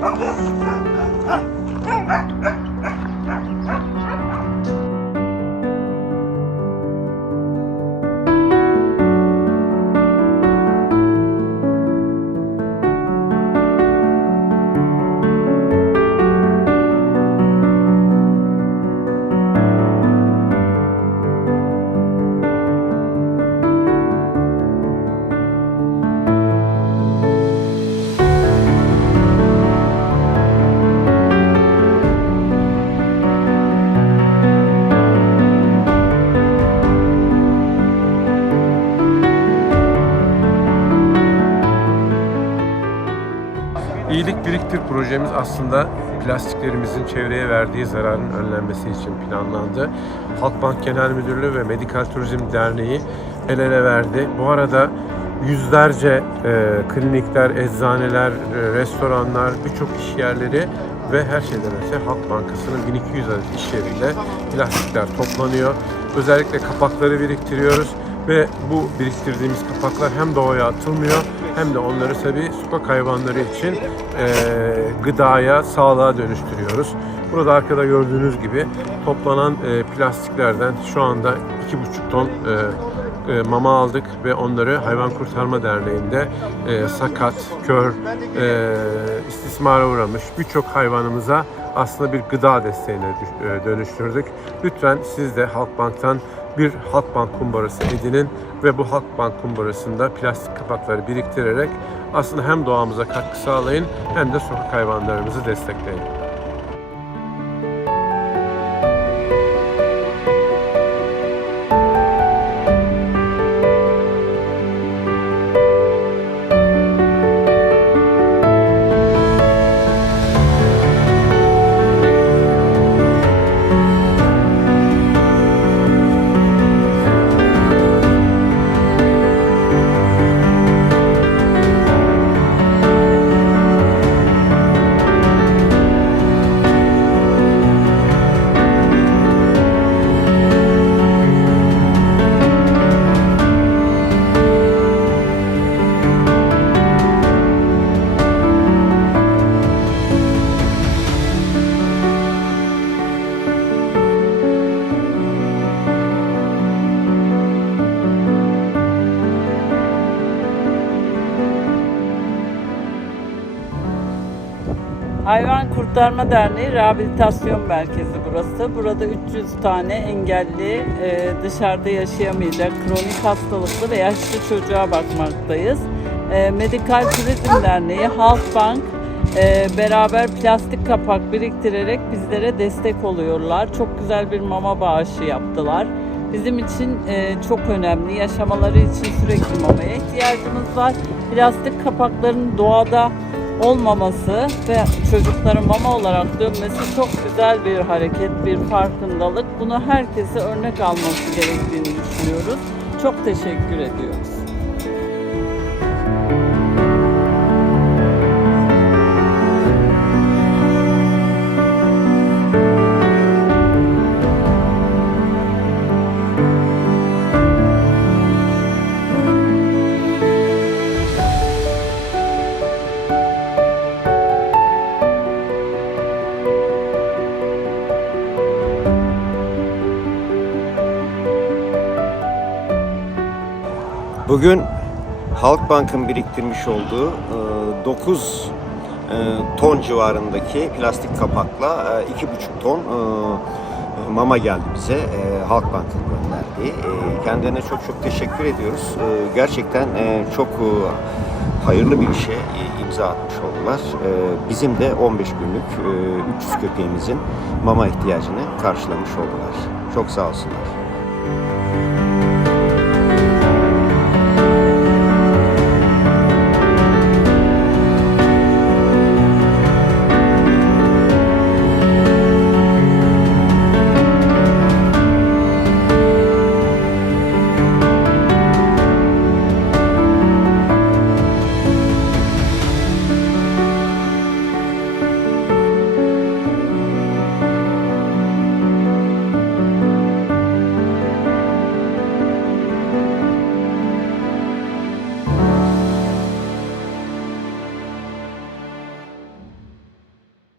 老婆死 biriktir projemiz aslında plastiklerimizin çevreye verdiği zararın önlenmesi için planlandı. Halkbank Genel Müdürlüğü ve Medikal Turizm Derneği el ele verdi. Bu arada yüzlerce e, klinikler, eczaneler, e, restoranlar, birçok iş yerleri ve her şeyden öte Halk Bankası'nın 1200 adet iş yeriyle plastikler toplanıyor. Özellikle kapakları biriktiriyoruz ve bu biriktirdiğimiz kapaklar hem doğaya atılmıyor hem de onları tabii sokak hayvanları için e, gıdaya, sağlığa dönüştürüyoruz. Burada arkada gördüğünüz gibi toplanan e, plastiklerden şu anda 2,5 ton e, e, mama aldık ve onları Hayvan Kurtarma Derneği'nde e, sakat, kör, e, istismara uğramış birçok hayvanımıza aslında bir gıda desteğine dönüştürdük. Lütfen siz de Halkbank'tan bir Halkbank kumbarası edinin ve bu Halkbank kumbarasında plastik kapakları biriktirerek aslında hem doğamıza katkı sağlayın hem de sokak hayvanlarımızı destekleyin. Hayvan Kurtarma Derneği Rehabilitasyon Merkezi burası. Burada 300 tane engelli, e, dışarıda yaşayamayacak, kronik hastalıklı ve yaşlı çocuğa bakmaktayız. E, Medikal Turizm Derneği, Halkbank e, beraber plastik kapak biriktirerek bizlere destek oluyorlar. Çok güzel bir mama bağışı yaptılar. Bizim için çok önemli. Yaşamaları için sürekli mamaya ihtiyacımız var. Plastik kapakların doğada olmaması ve çocukların mama olarak dönmesi çok güzel bir hareket, bir farkındalık. Bunu herkese örnek alması gerektiğini düşünüyoruz. Çok teşekkür ediyoruz. Bugün Halkbank'ın biriktirmiş olduğu 9 ton civarındaki plastik kapakla 2,5 ton e, mama geldi bize e, Halkbank'ın gönderdiği. E, Kendilerine çok çok teşekkür ediyoruz. E, Gerçekten e, çok e, hayırlı bir işe e, imza atmış oldular. E, Bizim de 15 günlük e, 300 köpeğimizin mama ihtiyacını karşılamış oldular. Çok sağ olsunlar.